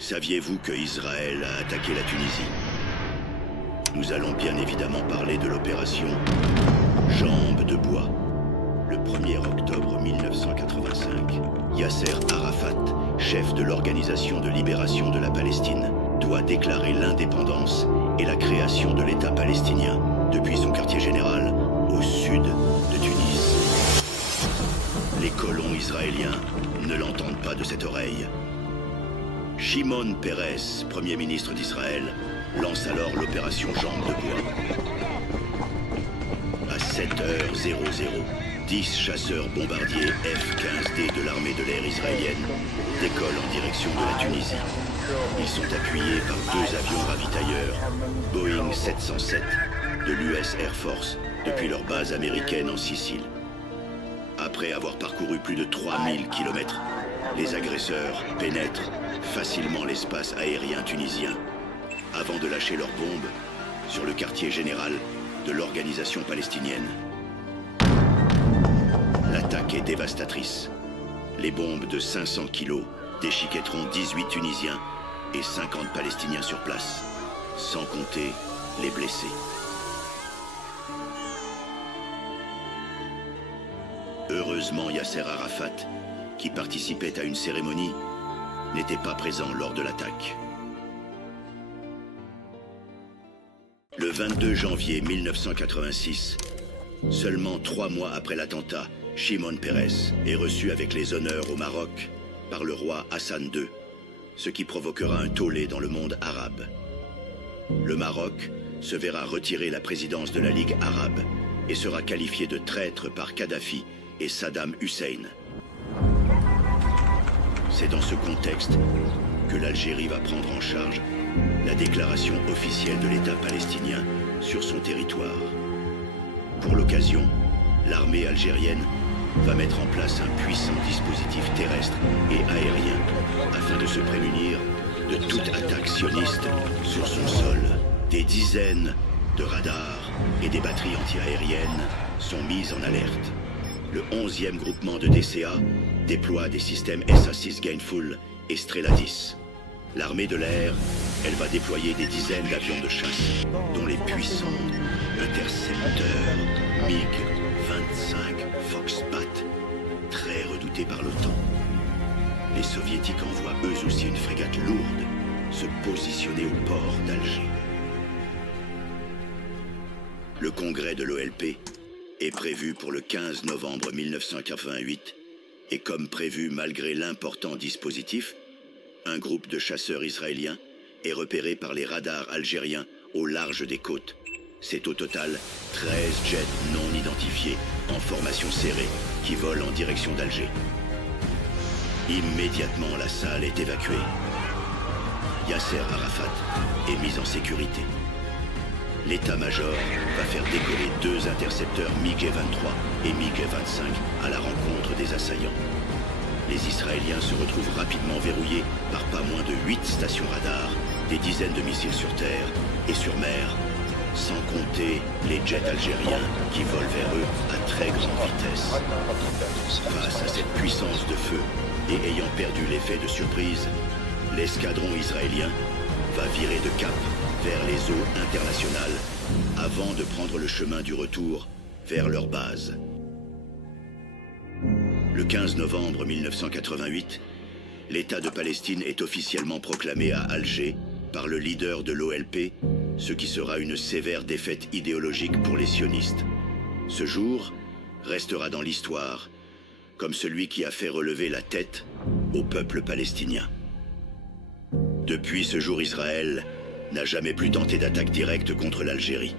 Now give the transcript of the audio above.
Saviez-vous que Israël a attaqué la Tunisie? Nous allons bien évidemment parler de l'opération Jambes de bois. Le 1er octobre 1985, Yasser Arafat, chef de l'Organisation de libération de la Palestine, doit déclarer l'indépendance et la création de l'État palestinien depuis son quartier général au sud de Tunis. Les colons israéliens ne l'entendent pas de cette oreille. Shimon Peres, Premier ministre d'Israël, lance alors l'opération Jambes de bois. À 7h00, 10 chasseurs bombardiers F-15D de l'armée de l'air israélienne décollent en direction de la Tunisie. Ils sont appuyés par 2 avions ravitailleurs Boeing 707 de l'US Air Force depuis leur base américaine en Sicile. Après avoir parcouru plus de 3000 km, les agresseurs pénètrent facilement l'espace aérien tunisien avant de lâcher leurs bombes sur le quartier général de l'organisation palestinienne. L'attaque est dévastatrice. Les bombes de 500 kg déchiquetteront 18 Tunisiens et 50 Palestiniens sur place, sans compter les blessés. Heureusement, Yasser Arafat, qui participait à une cérémonie, n'était pas présent lors de l'attaque. Le 22 janvier 1986, seulement 3 mois après l'attentat, Shimon Peres est reçu avec les honneurs au Maroc par le roi Hassan II, ce qui provoquera un tollé dans le monde arabe. Le Maroc se verra retirer la présidence de la Ligue arabe et sera qualifié de traître par Kadhafi et Saddam Hussein. C'est dans ce contexte que l'Algérie va prendre en charge la déclaration officielle de l'État palestinien sur son territoire. Pour l'occasion, l'armée algérienne va mettre en place un puissant dispositif terrestre et aérien afin de se prémunir de toute attaque sioniste sur son sol. Des dizaines de radars et des batteries antiaériennes sont mises en alerte. Le 11e groupement de DCA déploie des systèmes SA-6 Gainful et Strela 10. L'armée de l'air, elle va déployer des dizaines d'avions de chasse, dont les puissants intercepteurs MiG-25 Foxbat, très redoutés par l'OTAN. Les soviétiques envoient eux aussi une frégate lourde se positionner au port d'Alger. Le congrès de l'OLP est prévu pour le 15 novembre 1988 et comme prévu malgré l'important dispositif, un groupe de chasseurs israéliens est repéré par les radars algériens au large des côtes. C'est au total 13 jets non identifiés en formation serrée qui volent en direction d'Alger. Immédiatement, la salle est évacuée. Yasser Arafat est mis en sécurité. L'état-major va faire décoller 2 intercepteurs MiG-23 et MiG-25 à la rencontre des assaillants. Les Israéliens se retrouvent rapidement verrouillés par pas moins de 8 stations radars, des dizaines de missiles sur terre et sur mer, sans compter les jets algériens qui volent vers eux à très grande vitesse. Face à cette puissance de feu et ayant perdu l'effet de surprise, l'escadron israélien va virer de cap vers les eaux internationales avant de prendre le chemin du retour vers leur base. Le 15 novembre 1988, l'État de Palestine est officiellement proclamé à Alger par le leader de l'OLP, ce qui sera une sévère défaite idéologique pour les sionistes. Ce jour restera dans l'histoire comme celui qui a fait relever la tête au peuple palestinien. Depuis ce jour, Israël n'a jamais plus tenté d'attaque directe contre l'Algérie.